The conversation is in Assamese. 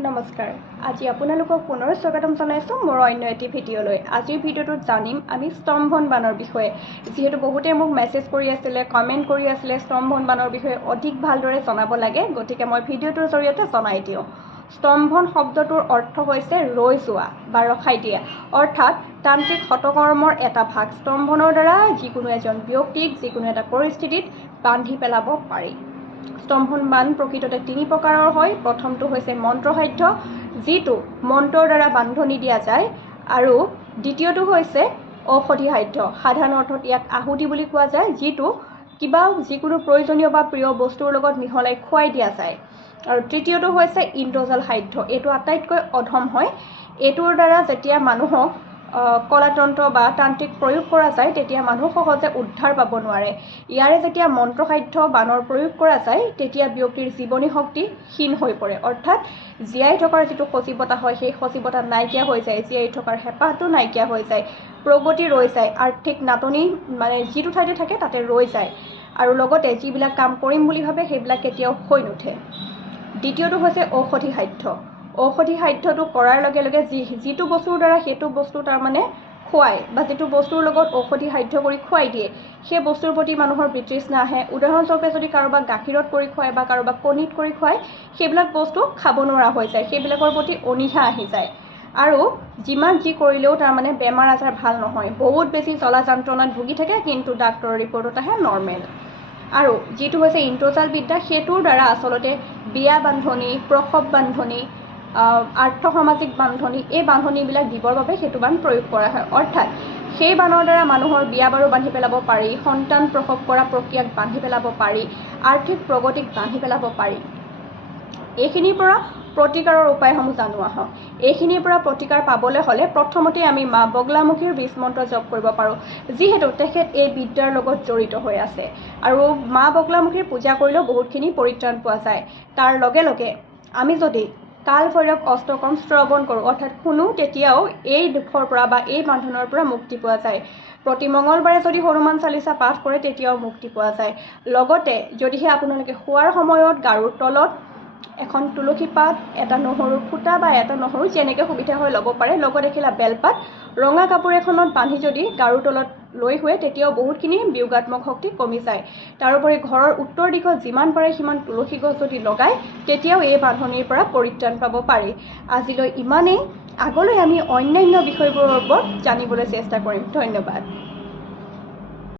নমস্কাৰ আজি আপোনালোকক পুনৰ স্বাগতম জনাইছো মোৰ অন্য এটি ভিডিঅ'লৈ আজিৰ ভিডিঅ'টোত জানিম আমি স্তম্ভন বানৰ বিষয়ে যেহেতু বহুতে মোক মেছেজ কৰি আছিল কমেন্ট কৰি আছিল স্তম্ভন বানৰ বিষয়ে অধিক ভালদৰে জনাব লাগে গতিকে মই ভিডিঅ'টোৰ জৰিয়তে জনাই দিওঁ স্তম্ভন শব্দটোৰ অৰ্থ হৈছে ৰৈ যোৱা বা ৰখাই দিয়া অৰ্থাৎ তান্ত্ৰিক হতকৰ্মৰ এটা ভাগ স্তম্ভনৰ দ্বাৰা যিকোনো এজন ব্যক্তিক যিকোনো এটা পৰিস্থিতিত বান্ধি পেলাব পাৰি স্তম্ভন বান প্ৰকৃততে তিনি প্ৰকাৰৰ হয় প্ৰথমটো হৈছে মন্ত্ৰসাধ্য যিটো মন্ত্ৰৰ দ্বাৰা বান্ধনি দিয়া যায় আৰু দ্বিতীয়টো হৈছে ঔষধিসাধ্য সাধাৰণ অৰ্থত ইয়াক আহুতি বুলি কোৱা যায় যিটো কিবা যিকোনো প্ৰয়োজনীয় বা প্ৰিয় বস্তুৰ লগত মিহলাই খুৱাই দিয়া যায় আৰু তৃতীয়টো হৈছে ইন্দ্ৰজাল সাধ্য এইটো আটাইতকৈ অধম হয় এইটোৰ দ্বাৰা যেতিয়া মানুহক কলাতন্ত্ৰ বা তান্ত্ৰিক প্ৰয়োগ কৰা যায় তেতিয়া মানুহ সহজে উদ্ধাৰ পাব নোৱাৰে ইয়াৰে যেতিয়া মন্ত্ৰসাধ্য বানৰ প্ৰয়োগ কৰা যায় তেতিয়া ব্যক্তিৰ জীৱনী শক্তি হীন হৈ পৰে অৰ্থাৎ জীয়াই থকাৰ যিটো সজীৱতা হয় সেই সজীৱতা নাইকিয়া হৈ যায় জীয়াই থকাৰ হেঁপাহটো নাইকিয়া হৈ যায় প্ৰগতি ৰৈ যায় আৰ্থিক নাটনি মানে যিটো ঠাইতে থাকে তাতে ৰৈ যায় আৰু লগতে যিবিলাক কাম কৰিম বুলি ভাবে সেইবিলাক কেতিয়াও হৈ নুঠে দ্বিতীয়টো হৈছে ঔষধিসাধ্যটো কৰাৰ লগে লগে যিটো বস্তুৰ দ্বাৰা সেইটো বস্তু তাৰমানে খুৱাই বা যিটো বস্তুৰ লগত ঔষধিসাধ্য কৰি খুৱাই দিয়ে সেই বস্তুৰ প্ৰতি মানুহৰ বিতৃষ্ণা আহে উদাহৰণস্বৰূপে যদি কাৰোবাক গাখীৰত কৰি খুৱায় বা কাৰোবাক কণীত কৰি খুৱায় সেইবিলাক বস্তু খাব নোৱাৰা হৈ যায় সেইবিলাকৰ প্ৰতি অনীহা আহি যায় আৰু যিমান যি কৰিলেও তাৰমানে বেমাৰ আজাৰ ভাল নহয় বহুত বেছি জ্বলা যন্ত্ৰণাত ভুগি থাকে কিন্তু ডাক্তৰৰ ৰিপৰ্টত আহে নৰ্মেল আৰু যিটো হৈছে ইন্দ্ৰজাল বিদ্যা সেইটোৰ দ্বাৰা আচলতে বিয়া বান্ধনি প্ৰসৱ বান্ধনি আৰ্থ সামাজিক বান্ধনি এই বান্ধনিবিলাক দিবৰ বাবে সেইটো বান প্ৰয়োগ কৰা হয় অৰ্থাৎ সেই বানৰ দ্বাৰা মানুহৰ বিয়া বাৰু বান্ধি পেলাব পাৰি সন্তান প্ৰসৱ কৰা প্ৰক্ৰিয়াক বান্ধি পেলাব পাৰি আৰ্থিক প্ৰগতিক বান্ধি পেলাব পাৰি এইখিনিৰ পৰা প্ৰতিকাৰৰ উপায়সমূহ জানোৱা হওক এইখিনিৰ পৰা প্ৰতিকাৰ পাবলৈ হ'লে প্ৰথমতে আমি মা বগলামুখীৰ বীজ মন্ত্ৰ জপ কৰিব পাৰোঁ যিহেতু তেখেত এই বিদ্যাৰ লগত জড়িত হৈ আছে আৰু মা বগলামুখীৰ পূজা কৰিলেও বহুতখিনি পৰিত্ৰাণ পোৱা যায় তাৰ লগে লগে আমি যদি কাল ভৈৰৱ অষ্টকম শ্ৰৱণ কৰোঁ অৰ্থাৎ শুনো তেতিয়াও এই দুখৰ পৰা বা এই বান্ধনৰ পৰা মুক্তি পোৱা যায় প্ৰতি মঙলবাৰে যদি হনুমান চালিচা পাঠ কৰে তেতিয়াও মুক্তি পোৱা যায় লগতে যদিহে আপোনালোকে শোৱাৰ সময়ত গাৰুৰ তলত এখন তুলসী পাত এটা নহৰুৰ ফুটা বা এটা নহৰু যেনেকৈ সুবিধা হয় ল'ব পাৰে লগত এখিলা বেলপাত ৰঙা কাপোৰ এখনত বান্ধি যদি গাৰুৰ তলত লৈ শুৱে তেতিয়াও বহুতখিনি বিয়োগাত্মক শক্তি কমি যায় তাৰোপৰি ঘৰৰ উত্তৰ দিশত যিমান পাৰে সিমান তুলসী গছ যদি লগায় তেতিয়াও এই বান্ধনিৰ পৰা পৰিত্ৰাণ পাব পাৰি আজিলৈ ইমানেই আগলৈ আমি অন্যান্য বিষয়বোৰৰ ওপৰত জানিবলৈ চেষ্টা কৰিম ধন্যবাদ